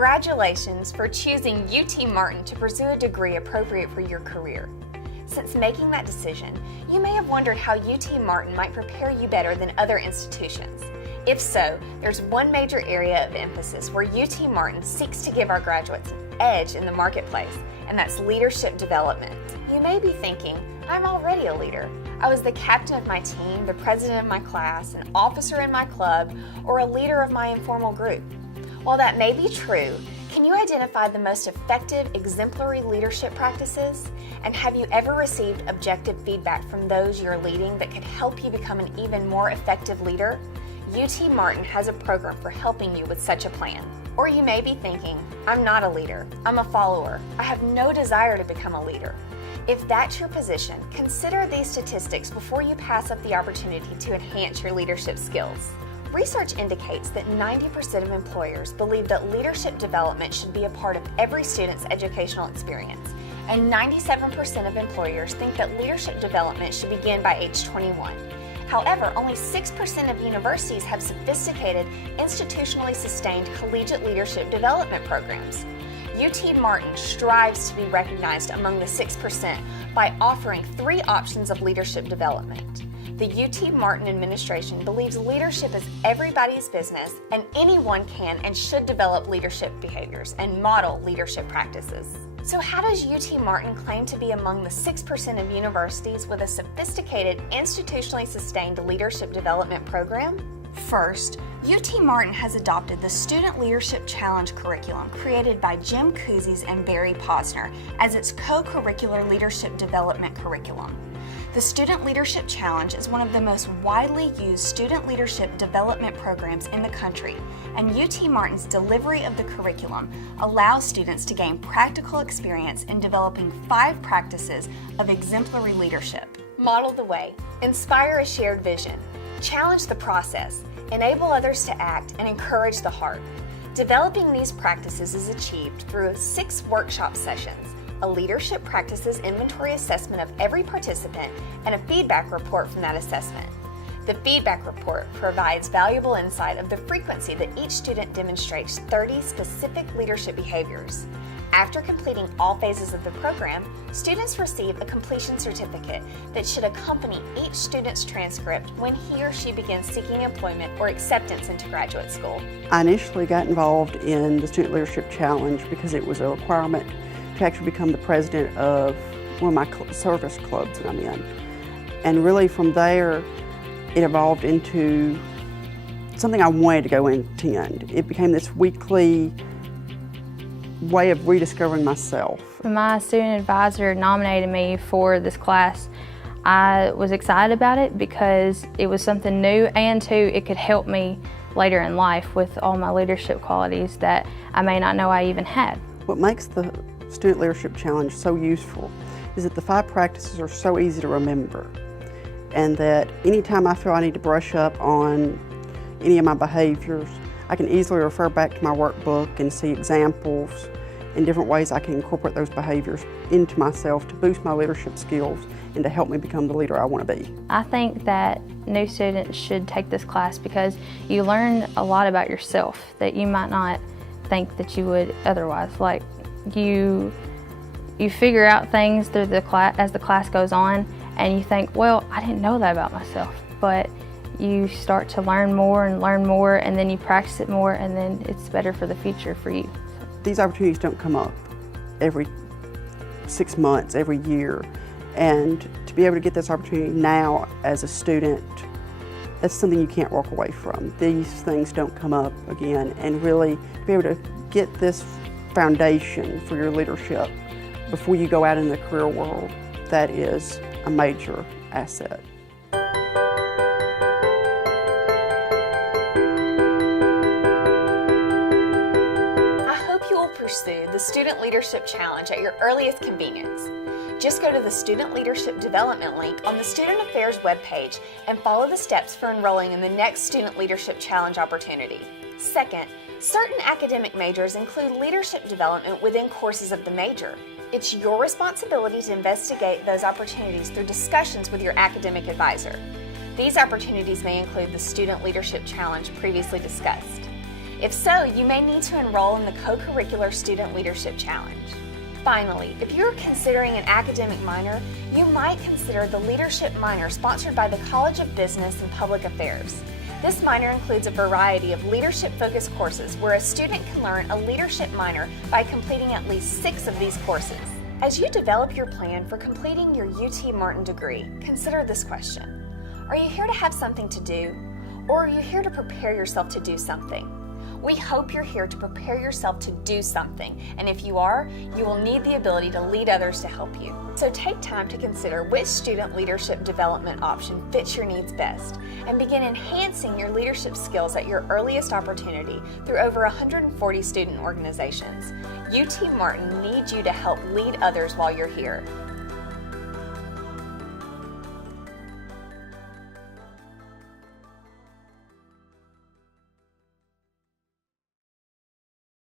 Congratulations for choosing UT Martin to pursue a degree appropriate for your career. Since making that decision, you may have wondered how UT Martin might prepare you better than other institutions. If so, there's one major area of emphasis where UT Martin seeks to give our graduates an edge in the marketplace, and that's leadership development. You may be thinking, I'm already a leader. I was the captain of my team, the president of my class, an officer in my club, or a leader of my informal group. While that may be true, can you identify the most effective exemplary leadership practices? And have you ever received objective feedback from those you're leading that could help you become an even more effective leader? UT Martin has a program for helping you with such a plan. Or you may be thinking, I'm not a leader, I'm a follower. I have no desire to become a leader. If that's your position, consider these statistics before you pass up the opportunity to enhance your leadership skills. Research indicates that 90% of employers believe that leadership development should be a part of every student's educational experience, and 97% of employers think that leadership development should begin by age 21. However, only 6% of universities have sophisticated, institutionally sustained collegiate leadership development programs. UT Martin strives to be recognized among the 6% by offering 3 options of leadership development. The UT Martin administration believes leadership is everybody's business, and anyone can and should develop leadership behaviors and model leadership practices. So how does UT Martin claim to be among the 6% of universities with a sophisticated, institutionally sustained leadership development program? First, UT Martin has adopted the Student Leadership Challenge curriculum created by Jim Cousys and Barry Posner as its co-curricular leadership development curriculum. The Student Leadership Challenge is one of the most widely used student leadership development programs in the country, and UT Martin's delivery of the curriculum allows students to gain practical experience in developing 5 practices of exemplary leadership. Model the way, inspire a shared vision, challenge the process, enable others to act, and encourage the heart. Developing these practices is achieved through 6 workshop sessions, a leadership practices inventory assessment of every participant, and a feedback report from that assessment. The feedback report provides valuable insight of the frequency that each student demonstrates 30 specific leadership behaviors. After completing all phases of the program, students receive a completion certificate that should accompany each student's transcript when he or she begins seeking employment or acceptance into graduate school. I initially got involved in the Student Leadership Challenge because it was a requirement to actually become the president of one of my service clubs that I'm in. And really from there, it evolved into something I wanted to go and attend. It became this weekly way of rediscovering myself. When my student advisor nominated me for this class, I was excited about it because it was something new, and too, it could help me later in life with all my leadership qualities that I may not know I even had. What makes the Student Leadership Challenge so useful is that the 5 practices are so easy to remember, and that anytime I feel I need to brush up on any of my behaviors, I can easily refer back to my workbook and see examples and different ways I can incorporate those behaviors into myself to boost my leadership skills and to help me become the leader I want to be. I think that new students should take this class because you learn a lot about yourself that you might not think that you would otherwise. Like you figure out things through the class as the class goes on, and you think, well, I didn't know that about myself, but you start to learn more, and then you practice it more, and then it's better for the future for you. These opportunities don't come up every 6 months, every year, and to be able to get this opportunity now as a student, that's something you can't walk away from. These things don't come up again, and really to be able to get this foundation for your leadership before you go out in the career world, that is a major asset. Pursue the Student Leadership Challenge at your earliest convenience. Just go to the Student Leadership Development link on the Student Affairs webpage and follow the steps for enrolling in the next Student Leadership Challenge opportunity. Second, certain academic majors include leadership development within courses of the major. It's your responsibility to investigate those opportunities through discussions with your academic advisor. These opportunities may include the Student Leadership Challenge previously discussed. If so, you may need to enroll in the Co-Curricular Student Leadership Challenge. Finally, if you're considering an academic minor, you might consider the Leadership Minor sponsored by the College of Business and Public Affairs. This minor includes a variety of leadership-focused courses where a student can learn a leadership minor by completing at least 6 of these courses. As you develop your plan for completing your UT Martin degree, consider this question. Are you here to have something to do, or are you here to prepare yourself to do something? We hope you're here to prepare yourself to do something, and if you are, you will need the ability to lead others to help you. So take time to consider which student leadership development option fits your needs best, and begin enhancing your leadership skills at your earliest opportunity through over 140 student organizations. UT Martin needs you to help lead others while you're here.